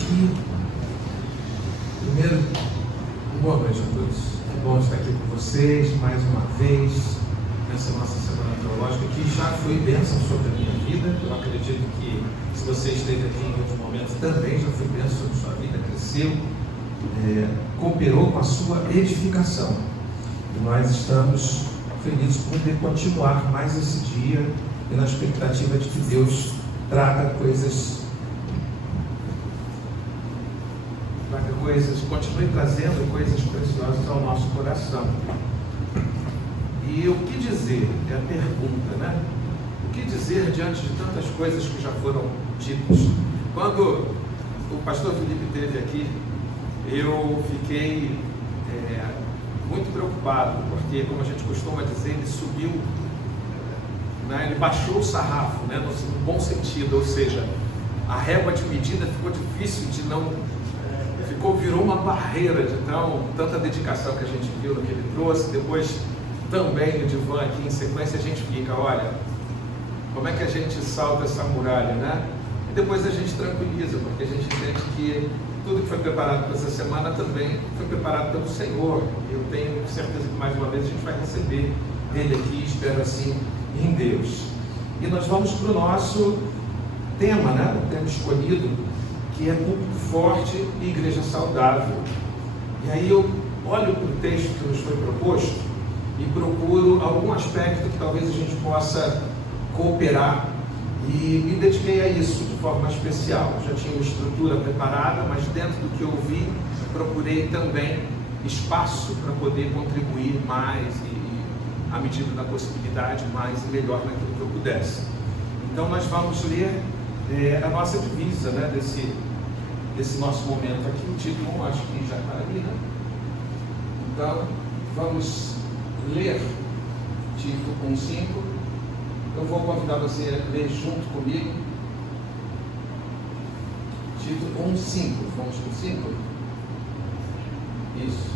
aqui. Primeiro, boa noite a todos. É bom estar aqui com vocês mais uma vez nessa nossa semana teológica, que já foi bênção sobre a minha vida. Eu acredito que, se você esteve aqui em outros momentos, também já foi bênção sobre a sua vida, cresceu, cooperou com a sua edificação. E nós estamos felizes por poder continuar mais esse dia e na expectativa de que Deus traga continue trazendo coisas preciosas ao nosso coração. E o que dizer? É a pergunta, né? O que dizer diante de tantas coisas que já foram ditas? Quando o pastor Felipe esteve aqui, eu fiquei muito preocupado, porque, como a gente costuma dizer, ele subiu, né? Ele baixou o sarrafo, né? No bom sentido, ou seja, a régua de medida ficou difícil de não... virou uma barreira de tanta dedicação que a gente viu no que ele trouxe. Depois também no divã aqui em sequência a gente fica, olha, como é que a gente salta essa muralha, né? E depois a gente tranquiliza, porque a gente entende que tudo que foi preparado para essa semana também foi preparado pelo Senhor. Eu tenho certeza que mais uma vez a gente vai receber dele aqui, espero assim, em Deus. E nós vamos para o nosso tema, né? O tema escolhido, que é público forte e igreja saudável. E aí eu olho para o texto que nos foi proposto e procuro algum aspecto que talvez a gente possa cooperar, e me dediquei a isso de forma especial. Já tinha uma estrutura preparada, mas dentro do que eu vi, procurei também espaço para poder contribuir mais e, à medida da possibilidade, mais e melhor naquilo que eu pudesse. Então nós vamos ler a nossa divisa, né, desse nosso momento aqui. O título, acho que já está ali, né? Então, vamos ler Tito 1:5. Eu vou convidar você a ler junto comigo. Tito 1:5. Vamos para o 5? Isso.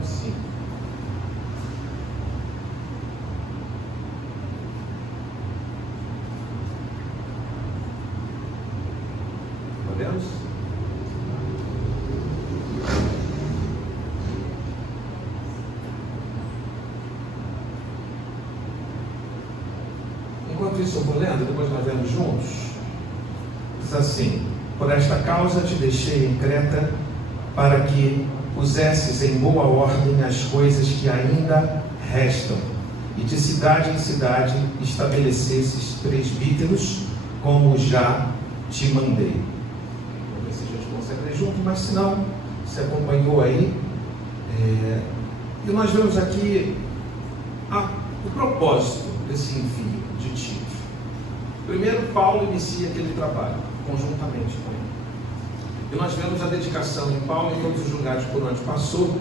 1:5. Podemos? Enquanto isso eu vou lendo, depois nós lemos juntos. Diz assim: por esta causa te deixei em Creta, para que pusesses em boa ordem as coisas que ainda restam, e de cidade em cidade estabelecesses presbíteros, como já te mandei. Vamos ver se a gente consegue ler junto, mas se não, você acompanhou aí. E nós vemos aqui o propósito desse envio de Tito. Primeiro, Paulo inicia aquele trabalho conjuntamente com ele. E nós vemos a dedicação de Paulo em todos os lugares por onde passou,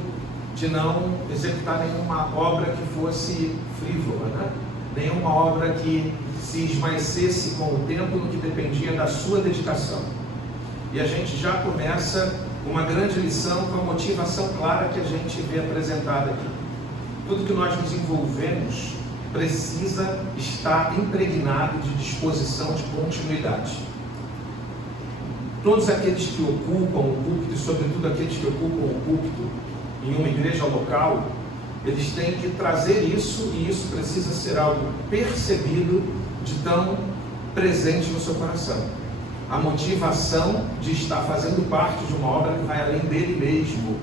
de não executar nenhuma obra que fosse frívola, né? Nenhuma obra que se esmaecesse com o tempo no que dependia da sua dedicação. E a gente já começa uma grande lição com a motivação clara que a gente vê apresentada aqui. Tudo que nós nos envolvemos precisa estar impregnado de disposição de continuidade. Todos aqueles que ocupam o púlpito, e sobretudo aqueles que ocupam o púlpito em uma igreja local, eles têm que trazer isso, e isso precisa ser algo percebido de tão presente no seu coração. A motivação de estar fazendo parte de uma obra que vai além dele mesmo.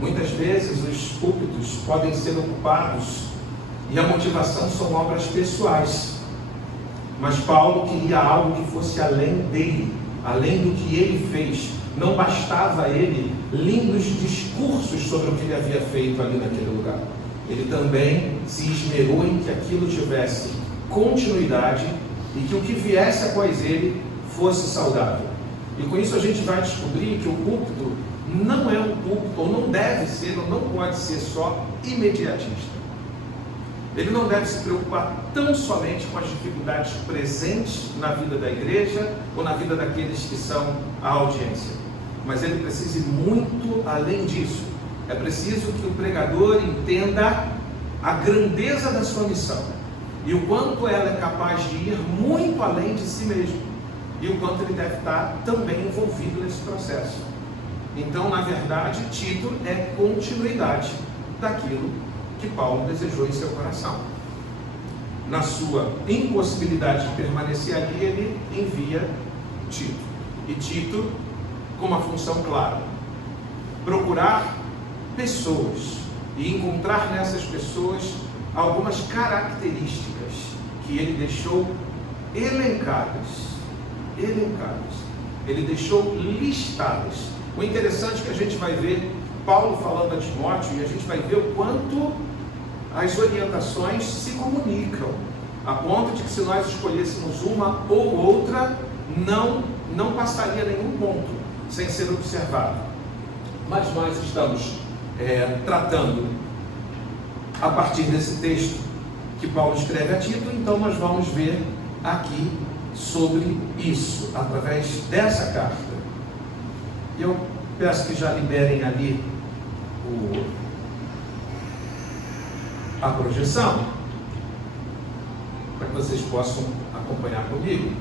Muitas vezes os púlpitos podem ser ocupados e a motivação são obras pessoais. Mas Paulo queria algo que fosse além dele, além do que ele fez. Não bastava a ele lindos discursos sobre o que ele havia feito ali naquele lugar. Ele também se esmerou em que aquilo tivesse continuidade e que o que viesse após ele fosse saudável. E com isso a gente vai descobrir que o púlpito não é um púlpito, ou não deve ser, ou não pode ser só imediatista. Ele não deve se preocupar tão somente com as dificuldades presentes na vida da igreja ou na vida daqueles que são a audiência. Mas ele precisa ir muito além disso. É preciso que o pregador entenda a grandeza da sua missão e o quanto ela é capaz de ir muito além de si mesmo, e o quanto ele deve estar também envolvido nesse processo. Então, na verdade, Tito é continuidade daquilo que Paulo desejou em seu coração. Na sua impossibilidade de permanecer ali, ele envia Tito. E Tito, com uma função clara: procurar pessoas e encontrar nessas pessoas algumas características que ele deixou elencadas. Ele deixou listadas. O interessante é que a gente vai ver Paulo falando a Timóteo, e a gente vai ver o quanto as orientações se comunicam, a ponto de que, se nós escolhêssemos uma ou outra, não passaria nenhum ponto sem ser observado. Mas nós estamos tratando a partir desse texto que Paulo escreve a Tito, então nós vamos ver aqui sobre isso, através dessa carta. E eu peço que já liberem ali a projeção, para que vocês possam acompanhar comigo.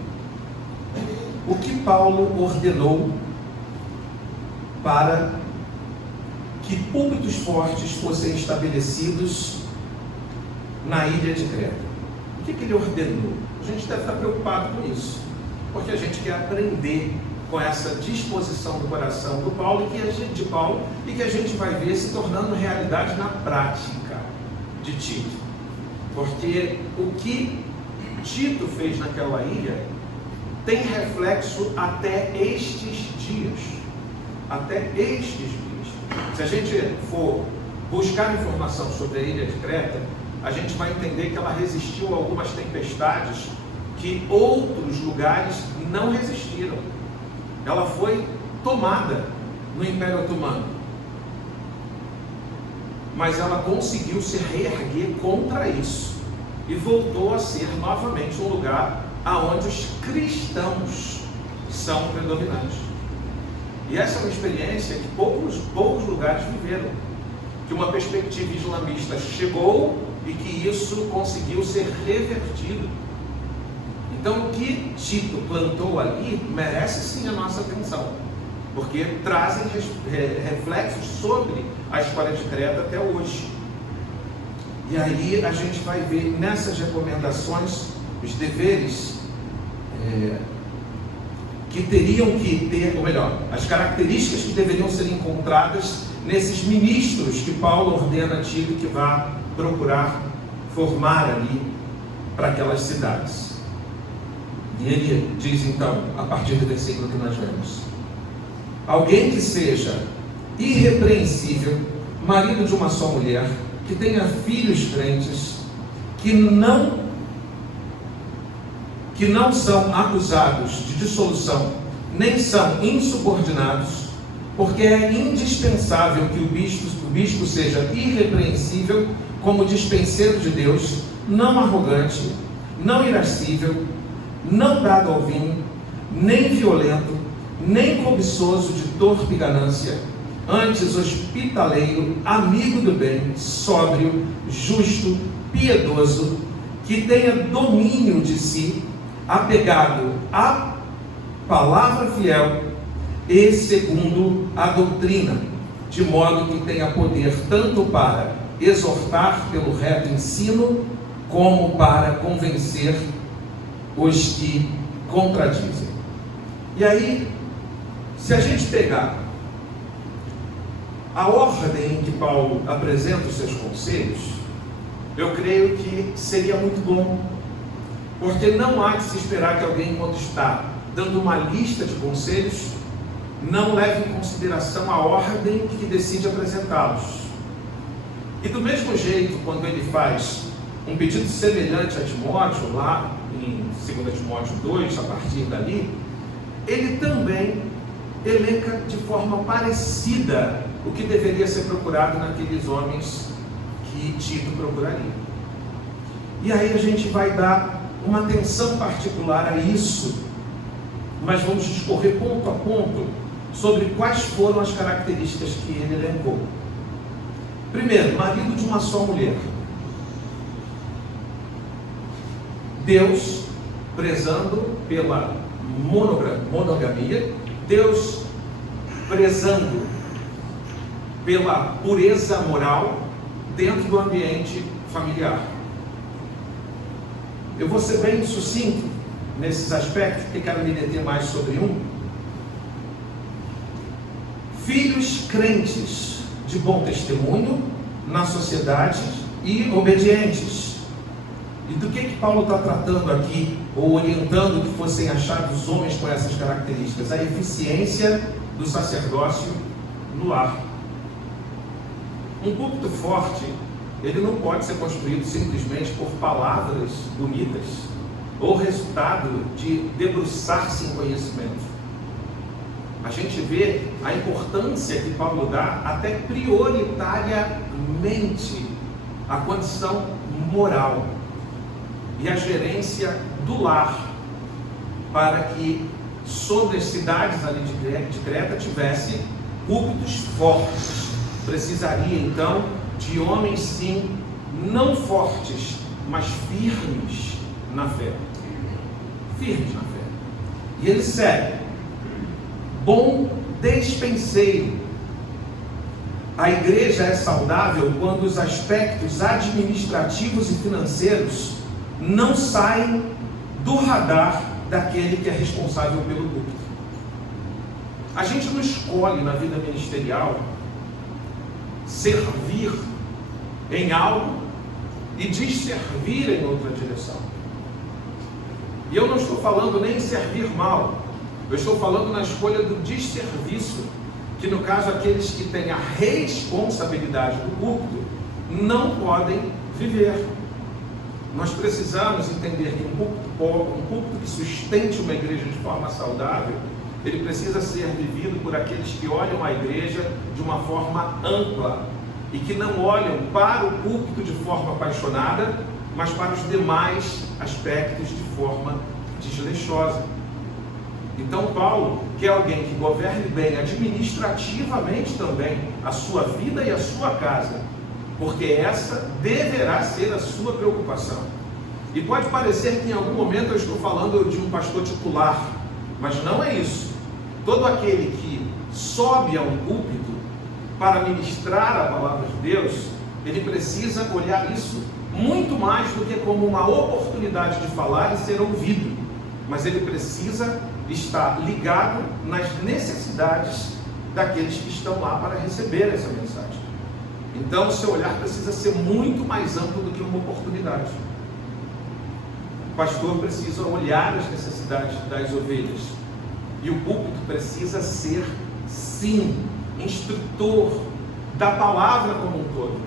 O que Paulo ordenou para que púlpitos fortes fossem estabelecidos na ilha de Creta. O que ele ordenou? A gente deve estar preocupado com isso, porque a gente quer aprender com essa disposição do coração do Paulo, e que a gente vai ver se tornando realidade na prática de Tito. Porque o que Tito fez naquela ilha tem reflexo até estes dias. Se a gente for buscar informação sobre a ilha de Creta, a gente vai entender que ela resistiu a algumas tempestades que outros lugares não resistiram. Ela foi tomada no Império Otomano, mas ela conseguiu se reerguer contra isso e voltou a ser novamente um lugar onde os cristãos são predominantes. E essa é uma experiência que poucos lugares viveram, que uma perspectiva islamista chegou e que isso conseguiu ser revertido. Então, o que Tito plantou ali merece sim a nossa atenção, porque trazem reflexos sobre a história de Creta até hoje. E aí a gente vai ver nessas recomendações os deveres que teriam que ter, ou melhor, as características que deveriam ser encontradas nesses ministros que Paulo ordena a Tito que vá procurar formar ali para aquelas cidades. E ele diz então, a partir do versículo que nós vemos: alguém que seja irrepreensível, marido de uma só mulher, que tenha filhos crentes, que não são acusados de dissolução, nem são insubordinados, porque é indispensável que o bispo seja irrepreensível como dispenseiro de Deus, não arrogante, não irascível, não dado ao vinho, nem violento, nem cobiçoso de torpe ganância, antes hospitaleiro, amigo do bem, sóbrio, justo, piedoso, que tenha domínio de si, apegado à palavra fiel e segundo a doutrina, de modo que tenha poder tanto para exortar pelo reto ensino, como para convencer os que contradizem. E aí, se a gente pegar a ordem em que Paulo apresenta os seus conselhos, eu creio que seria muito bom, porque não há de se esperar que alguém, quando está dando uma lista de conselhos, não leve em consideração a ordem que decide apresentá-los. E do mesmo jeito, quando ele faz um pedido semelhante a Timóteo, lá em 2 Timóteo 2, a partir dali, ele também elenca de forma parecida o que deveria ser procurado naqueles homens que Tito procuraria. E aí a gente vai dar uma atenção particular a isso, mas vamos discorrer ponto a ponto sobre quais foram as características que ele elencou. Primeiro, marido de uma só mulher. Deus prezando pela monogamia, Deus prezando pela pureza moral dentro do ambiente familiar. Eu vou ser bem sucinto nesses aspectos, porque quero me deter mais sobre um. Filhos crentes de bom testemunho na sociedade e obedientes. E do que Paulo está tratando aqui, ou orientando que fossem achados homens com essas características? A eficiência do sacerdócio no lar. Um púlpito forte, ele não pode ser construído simplesmente por palavras bonitas, ou resultado de debruçar-se em conhecimento. A gente vê a importância que Paulo dá, até prioritariamente, à condição moral e a gerência do lar, para que sobre as cidades ali de Creta tivesse púlpitos fortes. Precisaria então de homens, sim, não fortes, mas firmes na fé. Firmes na fé. E ele segue: bom despenseiro. A igreja é saudável quando os aspectos administrativos e financeiros não saem do radar daquele que é responsável pelo púlpito. A gente não escolhe na vida ministerial servir em algo e desservir em outra direção. E eu não estou falando nem em servir mal, eu estou falando na escolha do desserviço, que no caso aqueles que têm a responsabilidade do púlpito não podem viver. Nós precisamos entender que um púlpito que sustente uma igreja de forma saudável, ele precisa ser vivido por aqueles que olham a igreja de uma forma ampla e que não olham para o púlpito de forma apaixonada, mas para os demais aspectos de forma desleixosa. Então Paulo quer alguém que governe bem administrativamente também a sua vida e a sua casa, porque essa deverá ser a sua preocupação. E pode parecer que em algum momento eu estou falando de um pastor titular, mas não é isso. Todo aquele que sobe a um púlpito para ministrar a palavra de Deus, ele precisa olhar isso muito mais do que como uma oportunidade de falar e ser ouvido, mas ele precisa estar ligado nas necessidades daqueles que estão lá para receber essa mensagem. Então o seu olhar precisa ser muito mais amplo do que uma oportunidade. O pastor precisa olhar as necessidades das ovelhas, e o púlpito precisa ser, sim, instrutor da palavra como um todo,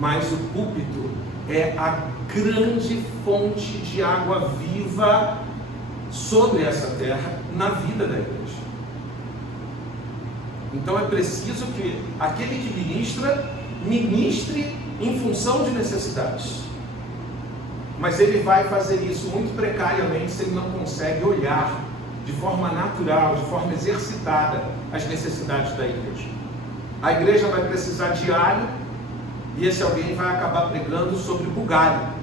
mas o púlpito é a grande fonte de água viva sobre essa terra, na vida da igreja. Então é preciso que aquele que ministre em função de necessidades, mas ele vai fazer isso muito precariamente se ele não consegue olhar de forma natural, de forma exercitada, as necessidades da igreja. A igreja vai precisar de alho, e esse alguém vai acabar pregando sobre bugalho.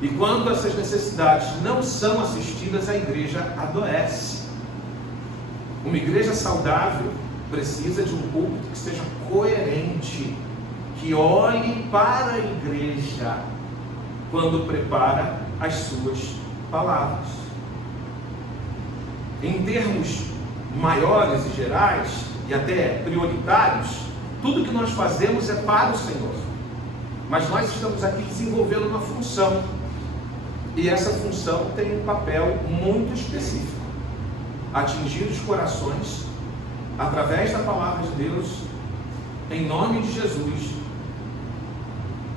E quando essas necessidades não são assistidas, a igreja adoece. Uma igreja saudável precisa de um púlpito que seja coerente, que olhe para a igreja quando prepara as suas palavras. Em termos maiores e gerais, e até prioritários, tudo que nós fazemos é para o Senhor. Mas nós estamos aqui desenvolvendo uma função, e essa função tem um papel muito específico: atingir os corações através da palavra de Deus, em nome de Jesus.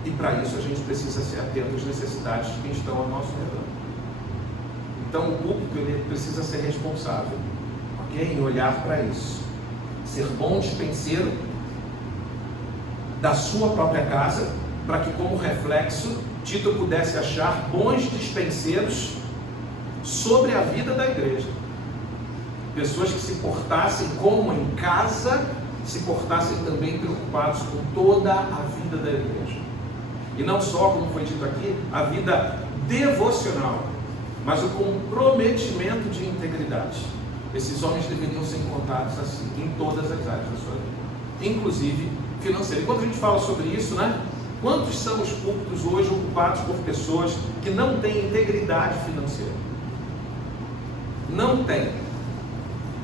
E para isso a gente precisa ser atento às necessidades de quem estão ao nosso redor. Então o púlpito, ele precisa ser responsável, ok? Em olhar para isso, ser bom dispenseiro da sua própria casa, para que como reflexo Tito pudesse achar bons dispenseiros sobre a vida da igreja, pessoas que se portassem como em casa, se portassem também preocupados com toda a vida da igreja, e não só, como foi dito aqui, a vida devocional, mas o comprometimento de integridade. Esses homens deveriam ser encontrados assim, em todas as áreas da sua vida, inclusive financeira. E quando a gente fala sobre isso, né? Quantos são os púlpitos hoje ocupados por pessoas que não têm integridade financeira? Não tem.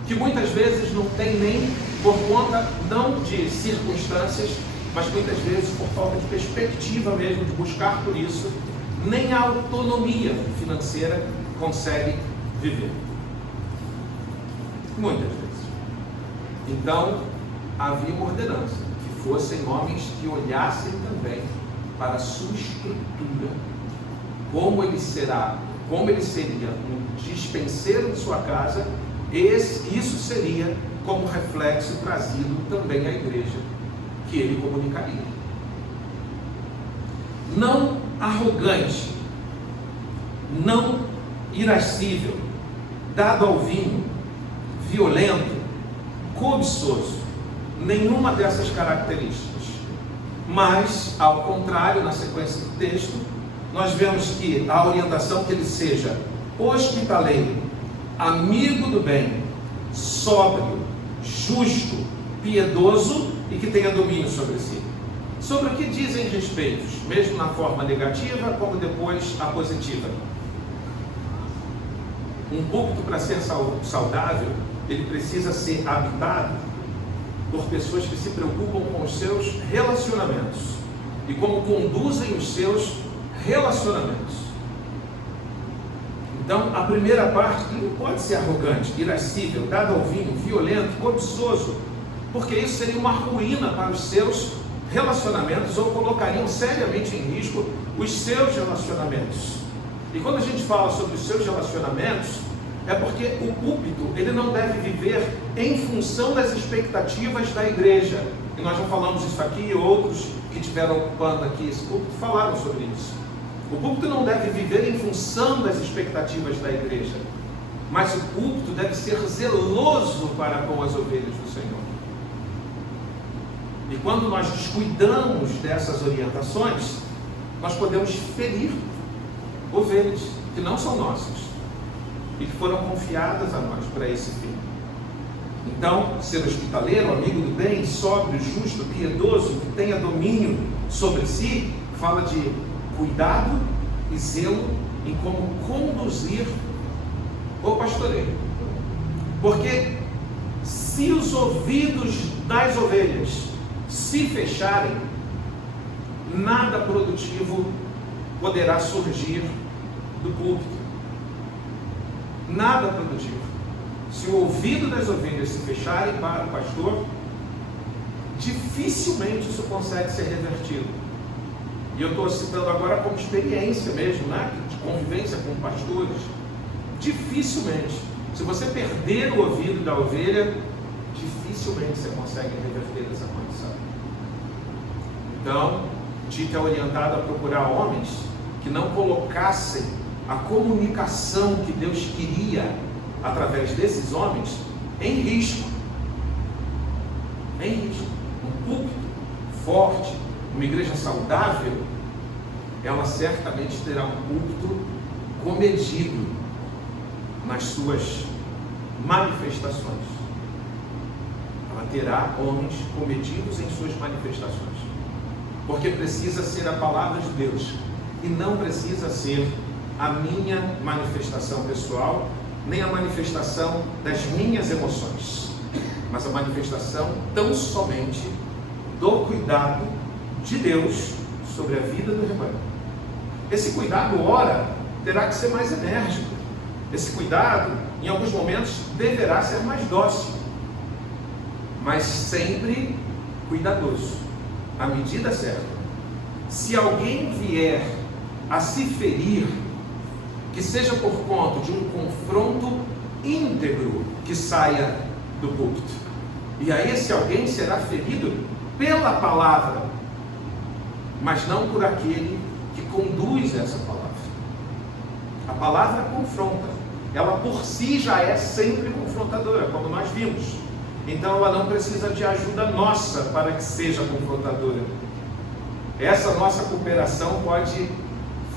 Que muitas vezes não tem nem por conta, não de circunstâncias, mas muitas vezes por falta de perspectiva mesmo, de buscar por isso, nem a autonomia financeira consegue viver. Muitas vezes. Então, havia uma ordenança, que fossem homens que olhassem também para a sua estrutura, como ele seria um dispenseiro de sua casa, isso seria como reflexo trazido também à igreja, que ele comunicaria. Não arrogante, não irascível, dado ao vinho, violento, cobiçoso, nenhuma dessas características. Mas, ao contrário, na sequência do texto, nós vemos que a orientação que ele seja hospitaleiro, amigo do bem, sóbrio, justo, piedoso e que tenha domínio sobre si. Sobre o que dizem respeitos, mesmo na forma negativa, como depois a positiva. Um púlpito, para ser saudável, ele precisa ser habitado por pessoas que se preocupam com os seus relacionamentos e como conduzem os seus relacionamentos. Então, a primeira parte, ele não pode ser arrogante, irascível, dado ao vinho, violento, cobiçoso, porque isso seria uma ruína para os seus relacionamentos ou colocariam seriamente em risco os seus relacionamentos. E quando a gente fala sobre os seus relacionamentos, é porque o púlpito, ele não deve viver em função das expectativas da igreja. E nós já falamos isso aqui, e outros que estiveram ocupando aqui esse púlpito falaram sobre isso. O púlpito não deve viver em função das expectativas da igreja, mas o púlpito deve ser zeloso para com as ovelhas do Senhor. E quando nós descuidamos dessas orientações, nós podemos ferir ovelhas que não são nossas e que foram confiadas a nós para esse fim. Então, ser hospitaleiro, amigo do bem, sóbrio, justo, piedoso, que tenha domínio sobre si, fala de cuidado e zelo em como conduzir o pastoreio. Porque se os ouvidos das ovelhas se fecharem, nada produtivo poderá surgir do púlpito. Nada produtivo. Se o ouvido das ovelhas se fecharem para o pastor, dificilmente isso consegue ser revertido. E eu estou citando agora como experiência mesmo, né? De convivência com pastores. Dificilmente. Se você perder o ouvido da ovelha, dificilmente você consegue reverter essa condição. Então, Tito é orientado a procurar homens que não colocassem a comunicação que Deus queria através desses homens em risco. Em risco. Um púlpito forte, uma igreja saudável, ela certamente terá um púlpito comedido nas suas manifestações. Ela terá homens comedidos em suas manifestações, porque precisa ser a palavra de Deus e não precisa ser a minha manifestação pessoal, nem a manifestação das minhas emoções, mas a manifestação tão somente do cuidado de Deus sobre a vida do rebanho. Esse cuidado, ora, terá que ser mais enérgico. Esse cuidado, em alguns momentos, deverá ser mais dócil, mas sempre cuidadoso, à medida certa. Se alguém vier a se ferir, que seja por conta de um confronto íntegro que saia do púlpito. E aí esse alguém será ferido pela palavra, mas não por aquele que conduz essa palavra. A palavra confronta. Ela por si já é sempre confrontadora, como nós vimos. Então ela não precisa de ajuda nossa para que seja confrontadora. Essa nossa cooperação pode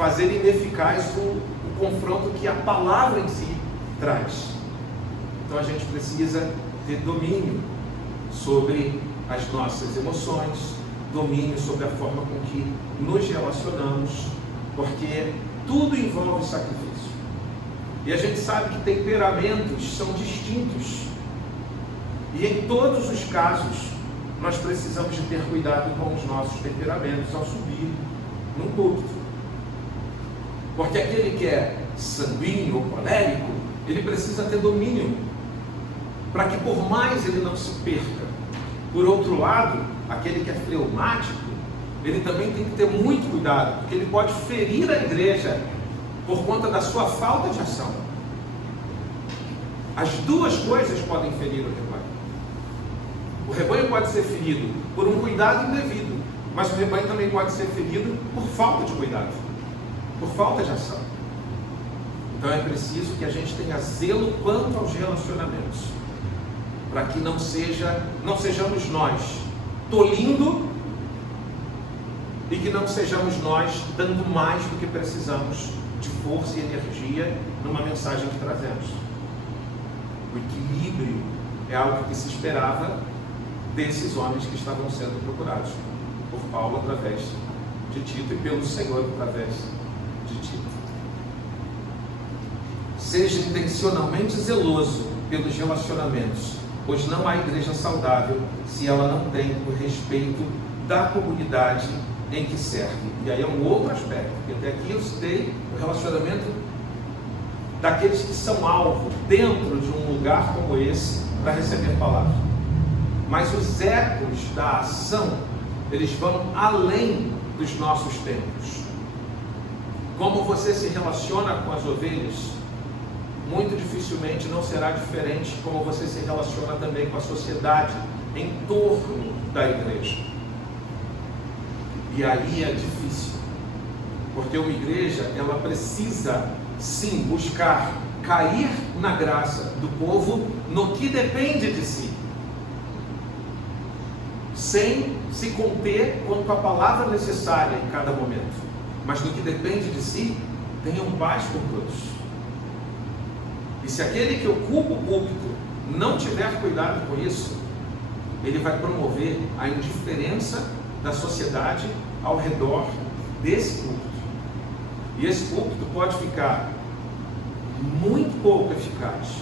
fazer ineficaz o confronto que a palavra em si traz. Então a gente precisa ter domínio sobre as nossas emoções, domínio sobre a forma com que nos relacionamos, porque tudo envolve sacrifício. E a gente sabe que temperamentos são distintos. E em todos os casos, nós precisamos de ter cuidado com os nossos temperamentos ao subir num púlpito. Porque aquele que é sanguíneo ou colérico, ele precisa ter domínio, para que por mais ele não se perca. Por outro lado, aquele que é fleumático, ele também tem que ter muito cuidado, porque ele pode ferir a igreja por conta da sua falta de ação. As duas coisas podem ferir o rebanho. O rebanho pode ser ferido por um cuidado indevido, mas o rebanho também pode ser ferido por falta de cuidado, por falta de ação. Então é preciso que a gente tenha zelo quanto aos relacionamentos, para que não sejamos nós tolindo e que não sejamos nós dando mais do que precisamos de força e energia numa mensagem que trazemos. O equilíbrio é algo que se esperava desses homens que estavam sendo procurados por Paulo através de Tito e pelo Senhor através de Tito. Seja intencionalmente zeloso pelos relacionamentos, pois não há igreja saudável se ela não tem o respeito da comunidade em que serve. E aí é um outro aspecto, porque até aqui eu citei o relacionamento daqueles que são alvo dentro de um lugar como esse para receber palavra. Mas os ecos da ação, eles vão além dos nossos tempos. Como você se relaciona com as ovelhas, muito dificilmente não será diferente como você se relaciona também com a sociedade em torno da igreja. E aí é difícil, porque uma igreja, ela precisa sim buscar cair na graça do povo no que depende de si, sem se conter quanto à palavra necessária em cada momento, mas no que depende de si, tenham paz com todos. E se aquele que ocupa o púlpito não tiver cuidado com isso, ele vai promover a indiferença da sociedade ao redor desse púlpito. E esse púlpito pode ficar muito pouco eficaz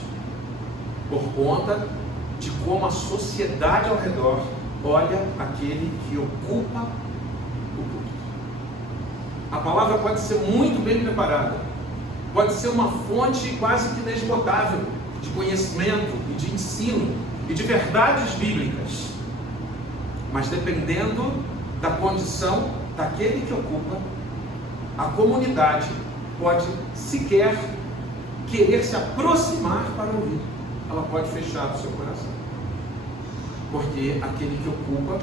por conta de como a sociedade ao redor olha aquele que ocupa o púlpito. A palavra pode ser muito bem preparada, pode ser uma fonte quase que inesgotável de conhecimento e de ensino e de verdades bíblicas, mas dependendo da condição daquele que ocupa, a comunidade pode sequer querer se aproximar para ouvir. Ela pode fechar o seu coração, porque aquele que ocupa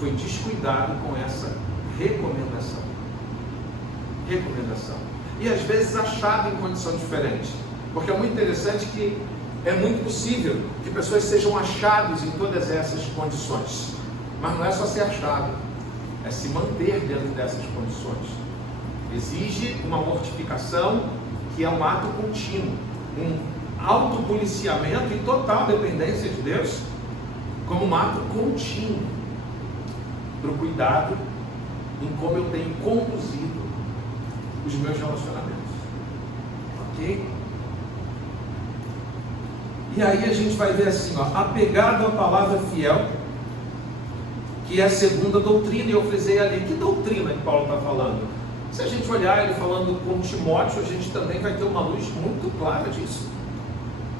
foi descuidado com essa recomendação. E às vezes achado em condição diferente, porque é muito interessante que é muito possível que pessoas sejam achados em todas essas condições, mas não é só ser achado, é se manter dentro dessas condições. Exige uma mortificação que é um ato contínuo, um autopoliciamento e total dependência de Deus, como um ato contínuo para o cuidado em como eu tenho conduzido os meus relacionamentos. Ok? E aí a gente vai ver assim, ó, apegado à palavra fiel, que é a segunda doutrina, e eu frisei ali, que doutrina que Paulo está falando? Se a gente olhar ele falando com Timóteo, a gente também vai ter uma luz muito clara disso.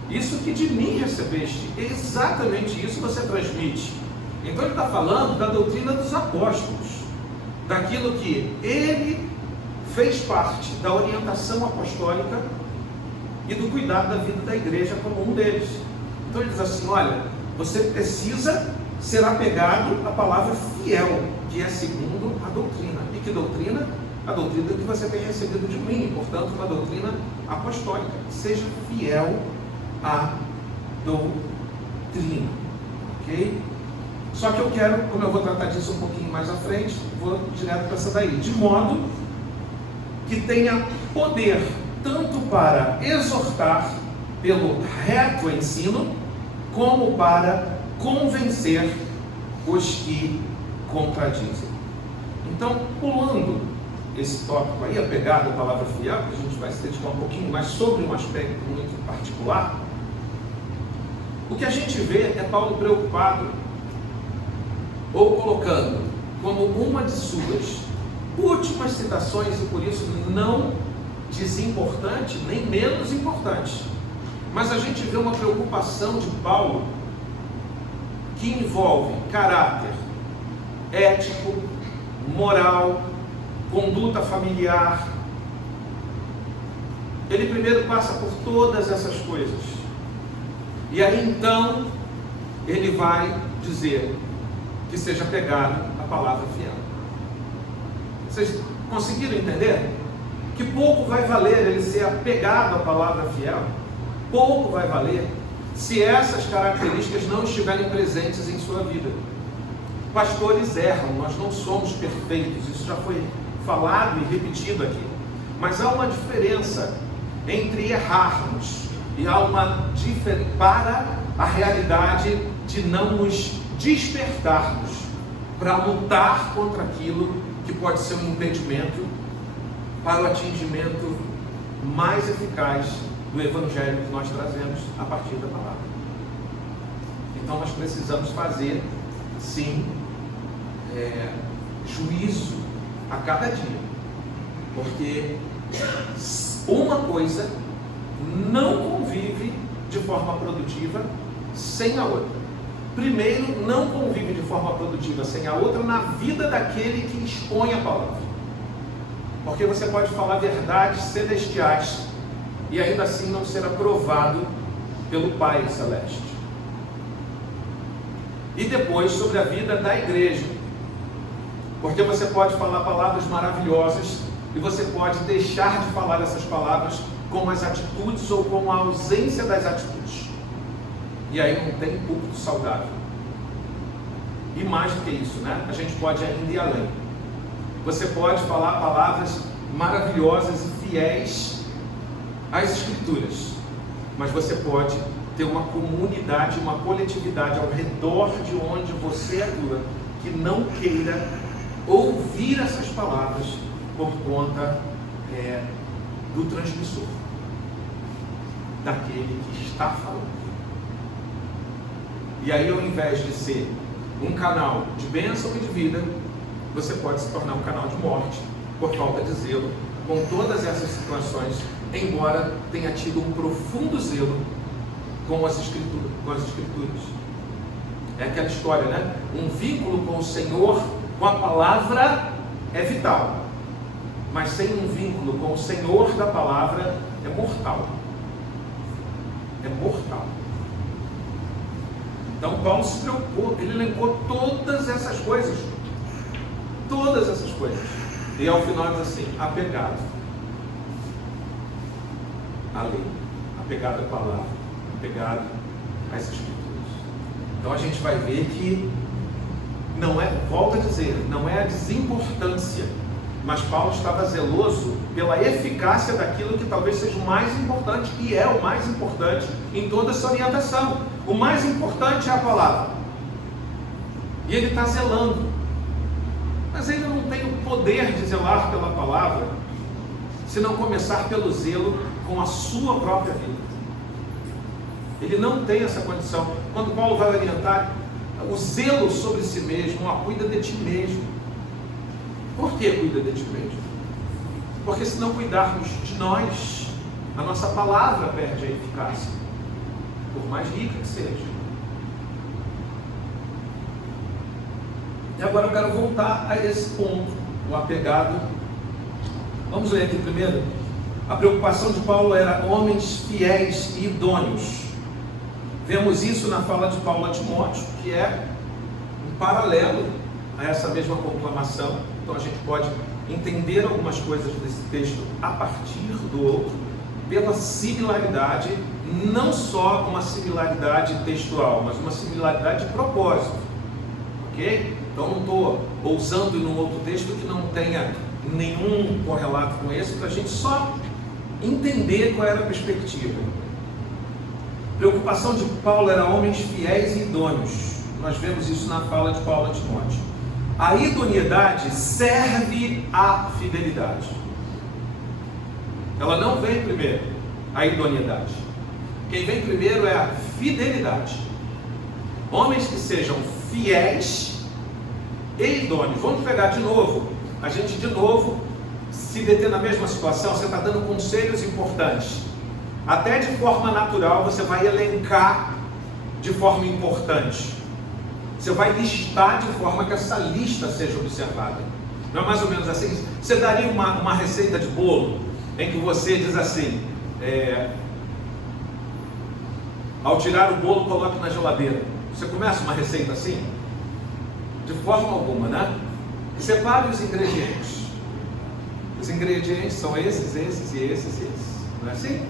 Isso que de mim recebeste, exatamente isso você transmite. Então ele está falando da doutrina dos apóstolos, daquilo que ele fez parte da orientação apostólica e do cuidado da vida da igreja como um deles. Então ele diz assim, olha, você precisa ser apegado à palavra fiel, que é segundo a doutrina. E que doutrina? A doutrina que você tem recebido de mim, portanto, uma doutrina apostólica. Seja fiel à doutrina, ok? Só que eu quero, como eu vou tratar disso um pouquinho mais à frente, vou direto para essa daí. De modo que tenha poder tanto para exortar pelo reto ensino, como para convencer os que contradizem. Então, pulando esse tópico aí, apegado à palavra fiel, que a gente vai se dedicar um pouquinho mais sobre um aspecto muito particular, o que a gente vê é Paulo preocupado, ou colocando como uma de suas últimas citações, e por isso não desimportante, nem menos importante, mas a gente vê uma preocupação de Paulo que envolve caráter ético, moral, conduta familiar. Ele primeiro passa por todas essas coisas, e aí então ele vai dizer que seja apegado à palavra fiel. Vocês conseguiram entender? Que pouco vai valer ele ser apegado à palavra fiel, pouco vai valer se essas características não estiverem presentes em sua vida. Pastores erram, nós não somos perfeitos, isso já foi falado e repetido aqui, mas há uma diferença entre errarmos e há uma diferença para a realidade de não nos despertarmos para lutar contra aquilo que pode ser um impedimento para o atingimento mais eficaz do Evangelho que nós trazemos a partir da palavra. Então nós precisamos fazer, sim, juízo a cada dia, porque uma coisa não convive de forma produtiva sem a outra. Primeiro, não convive de forma produtiva sem a outra na vida daquele que expõe a palavra, porque você pode falar verdades celestiais e ainda assim não ser aprovado pelo Pai Celeste. E depois sobre a vida da igreja, porque você pode falar palavras maravilhosas e você pode deixar de falar essas palavras com as atitudes ou com a ausência das atitudes, e aí não tem púlpito saudável. E mais do que isso, né? A gente pode ainda ir além. Você pode falar palavras maravilhosas e fiéis às Escrituras, mas você pode ter uma comunidade, uma coletividade ao redor de onde você atua, que não queira ouvir essas palavras por conta do transmissor, daquele que está falando. E aí, ao invés de ser um canal de bênção e de vida, você pode se tornar um canal de morte por falta de zelo com todas essas situações, embora tenha tido um profundo zelo com as escrituras. É aquela história, né? Um vínculo com o Senhor, com a palavra, é vital, mas sem um vínculo com o Senhor da palavra é mortal. É mortal. Então Paulo se preocupou, ele elencou todas essas coisas. Todas essas coisas. E ao final diz assim: apegado à lei, apegado à palavra, apegado às Escrituras. Então a gente vai ver que não é, volto a dizer, não é a desimportância, mas Paulo estava zeloso pela eficácia daquilo que talvez seja o mais importante, e é o mais importante em toda essa orientação. O mais importante é a palavra, e ele está zelando, mas ele não tem o poder de zelar pela palavra se não começar pelo zelo com a sua própria vida. Ele não tem essa condição. Quando Paulo vai orientar o zelo sobre si mesmo, cuida de ti mesmo. Por que cuida de ti mesmo? Porque se não cuidarmos de nós, a nossa palavra perde a eficácia, por mais rica que seja. E agora eu quero voltar a esse ponto, o apegado. Vamos ler aqui primeiro. A preocupação de Paulo era homens fiéis e idôneos. Vemos isso na fala de Paulo a Timóteo, que é um paralelo a essa mesma conclamação. Então a gente pode entender algumas coisas desse texto a partir do outro, pela similaridade, não só uma similaridade textual, mas uma similaridade de propósito. Ok? Então não estou ousando em um outro texto que não tenha nenhum correlato com esse, para a gente só entender qual era a perspectiva. A preocupação de Paulo era homens fiéis e idôneos. Nós vemos isso na fala de Paulo a Timóteo. A idoneidade serve à fidelidade. Ela não vem primeiro, a idoneidade. Quem vem primeiro é a fidelidade. Homens que sejam fiéis e idôneos. Vamos pegar de novo. A gente de novo se deter na mesma situação. Você está dando conselhos importantes. Até de forma natural você vai elencar de forma importante. Você vai listar de forma que essa lista seja observada. Não é mais ou menos assim? Você daria uma receita de bolo em que você diz assim, ao tirar o bolo, coloque na geladeira. Você começa uma receita assim? De forma alguma, né? E separe os ingredientes. Os ingredientes são esses e esses. Não é assim?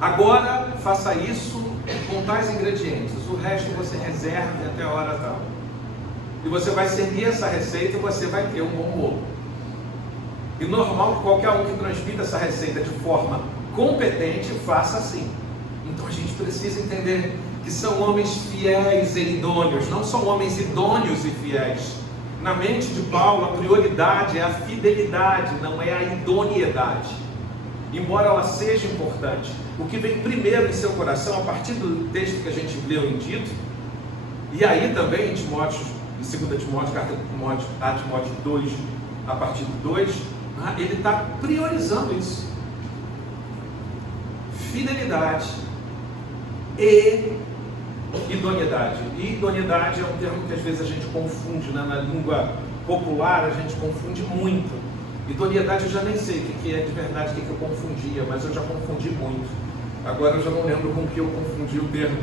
Agora, faça isso com tais ingredientes. O resto você reserve até a hora tal. E você vai seguir essa receita e você vai ter um bom bolo. E normal que qualquer um que transmita essa receita de forma competente faça assim. Então a gente precisa entender que são homens fiéis e idôneos, não são homens idôneos e fiéis. Na mente de Paulo, a prioridade é a fidelidade, não é a idoneidade. Embora ela seja importante, o que vem primeiro em seu coração, a partir do texto que a gente leu em Tito, e aí também em Timóteo, em 2 Timóteo, carta a Timóteo 2, a partir do 2, ele está priorizando isso. Fidelidade e idoneidade. E idoneidade é um termo que às vezes a gente confunde, né? Na língua popular a gente confunde muito. Idoneidade eu já nem sei o que é de verdade, o que eu confundia, mas eu já confundi muito. Agora eu já não lembro com que eu confundi o termo.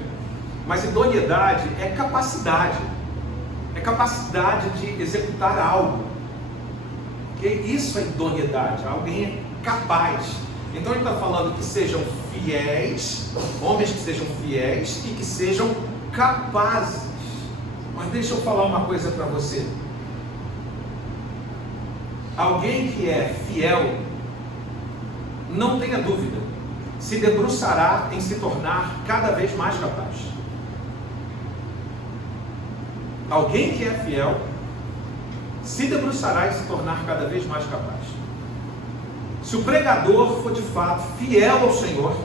Mas idoneidade é capacidade de executar algo. Que isso é idoneidade, alguém é capaz. Então ele está falando que sejam fiéis, homens que sejam fiéis e que sejam capazes. Mas deixa eu falar uma coisa para você. Alguém que é fiel, não tenha dúvida, se debruçará em se tornar cada vez mais capaz. Alguém que é fiel, se debruçará em se tornar cada vez mais capaz. Se o pregador for de fato fiel ao Senhor,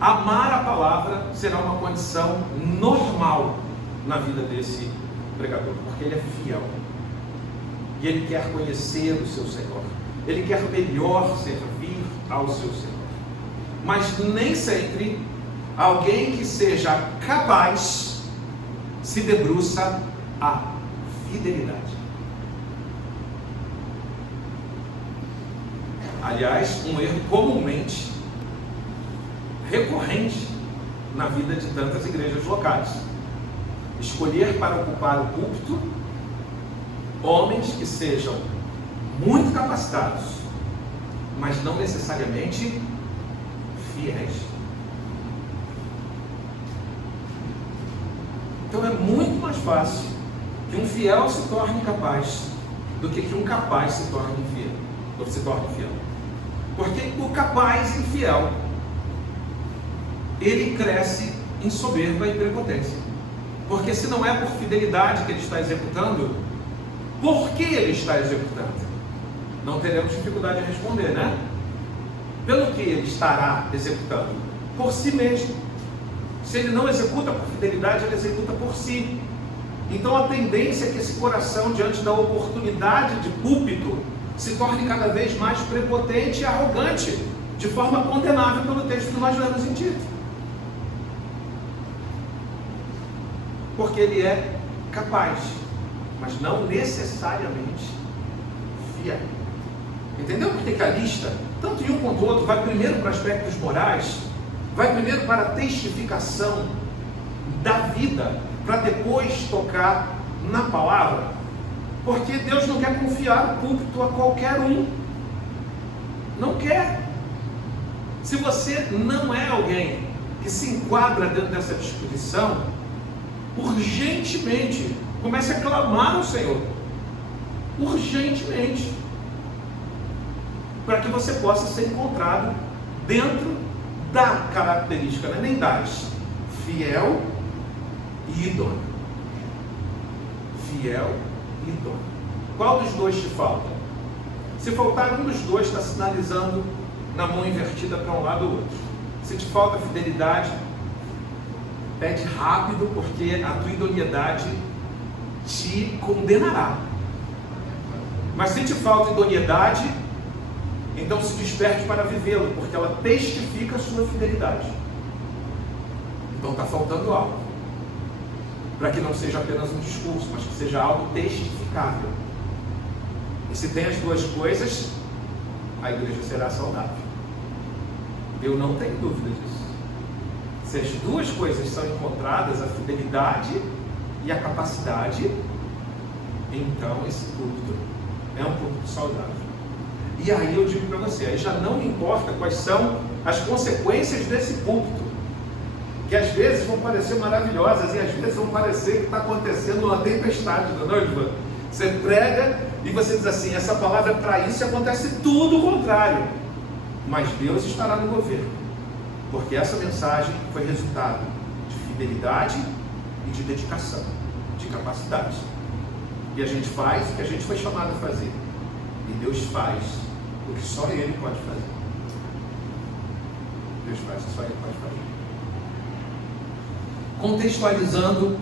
amar a palavra será uma condição normal na vida desse pregador, porque ele é fiel. E ele quer conhecer o seu Senhor. Ele quer melhor servir ao seu Senhor. Mas nem sempre alguém que seja capaz se debruça a fidelidade. Aliás, um erro comumente recorrente na vida de tantas igrejas locais. Escolher para ocupar o púlpito homens que sejam muito capacitados, mas não necessariamente fiéis. Então é muito mais fácil que um fiel se torne capaz do que um capaz se torne infiel, ou se torne fiel. Porque o capaz infiel, ele cresce em soberba e prepotência. Porque se não é por fidelidade que ele está executando, por que ele está executando? Não teremos dificuldade em responder, né? Pelo que ele estará executando? Por si mesmo. Se ele não executa por fidelidade, ele executa por si. Então a tendência é que esse coração, diante da oportunidade de púlpito, se torne cada vez mais prepotente e arrogante, de forma condenável pelo texto que nós lemos em Tito. Porque ele é capaz, mas não necessariamente fiel. Entendeu por que a lista, tanto em um quanto o outro, vai primeiro para aspectos morais, vai primeiro para a testificação da vida, para depois tocar na palavra? Porque Deus não quer confiar o púlpito a qualquer um. Não quer. Se você não é alguém que se enquadra dentro dessa disposição, urgentemente comece a clamar ao Senhor. urgentemente, para que você possa ser encontrado dentro da característica, né? Nem das, fiel e idôneo. Fiel e idôneo. Qual dos dois te falta? Se faltar um dos dois, está sinalizando na mão invertida para um lado ou outro. Se te falta fidelidade, pede rápido, porque a tua idoneidade te condenará. Mas se te falta idoneidade, então se desperte para vivê-lo, porque ela testifica a sua fidelidade. Então está faltando algo, para que não seja apenas um discurso, mas que seja algo testificável. E se tem as duas coisas, a igreja será saudável. Eu não tenho dúvida disso. Se as duas coisas são encontradas, a fidelidade e a capacidade, então esse púlpito é um púlpito saudável. E aí eu digo para você, aí já não me importa quais são as consequências desse púlpito, que às vezes vão parecer maravilhosas e às vezes vão parecer que está acontecendo uma tempestade, não é, Edvan? Você prega e você diz assim, essa palavra é para isso, e acontece tudo o contrário. Mas Deus estará no governo, porque essa mensagem foi resultado de fidelidade e de dedicação, de capacidade. E a gente faz o que a gente foi chamado a fazer, e Deus faz o que só Ele pode fazer. Deus faz o que só Ele pode fazer. Contextualizando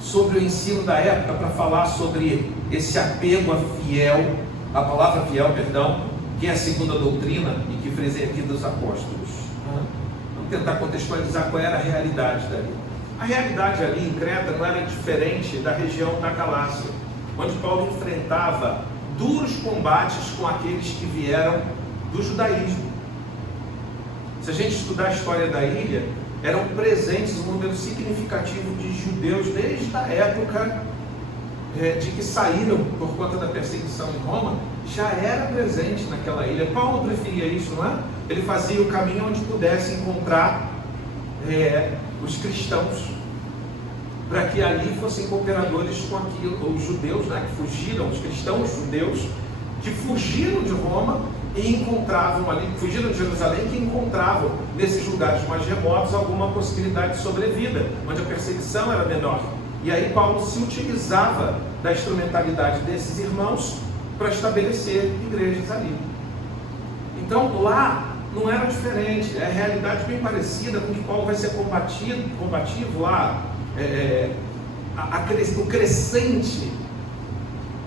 sobre o ensino da época, para falar sobre esse apego a fiel, a palavra fiel, perdão, que é a segunda doutrina e que frisei aqui dos apóstolos. Vamos tentar contextualizar qual era a realidade dali. A realidade ali em Creta não era diferente da região da Galácia, onde Paulo enfrentava duros combates com aqueles que vieram do judaísmo. Se a gente estudar a história da ilha, eram presentes um número significativo de judeus desde a época de que saíram por conta da perseguição em Roma, já era presente naquela ilha. Paulo preferia isso, não é? Ele fazia o caminho onde pudesse encontrar os cristãos, para que ali fossem cooperadores com aquilo, os judeus, né, que fugiram, os cristãos judeus, que fugiram de Roma e encontravam ali, fugiram de Jerusalém, que encontravam nesses lugares mais remotos alguma possibilidade de sobrevida, onde a perseguição era menor. E aí Paulo se utilizava da instrumentalidade desses irmãos para estabelecer igrejas ali. Então lá não era diferente, é a realidade bem parecida com que Paulo vai ser combativo lá, o crescente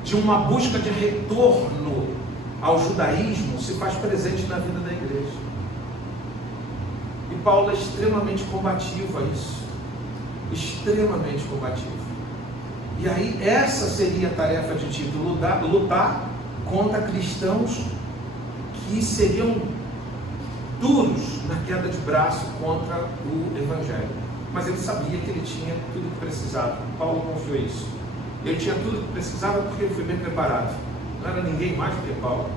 de uma busca de retorno ao judaísmo se faz presente na vida da igreja. E Paulo é extremamente combativo a isso. Extremamente combativo. E aí essa seria a tarefa de Tito, lutar contra cristãos que seriam duros na queda de braço contra o Evangelho. Mas ele sabia que ele tinha tudo o que precisava. Paulo confiou isso. Ele tinha tudo o que precisava porque ele foi bem preparado. Não era ninguém mais do que Paulo.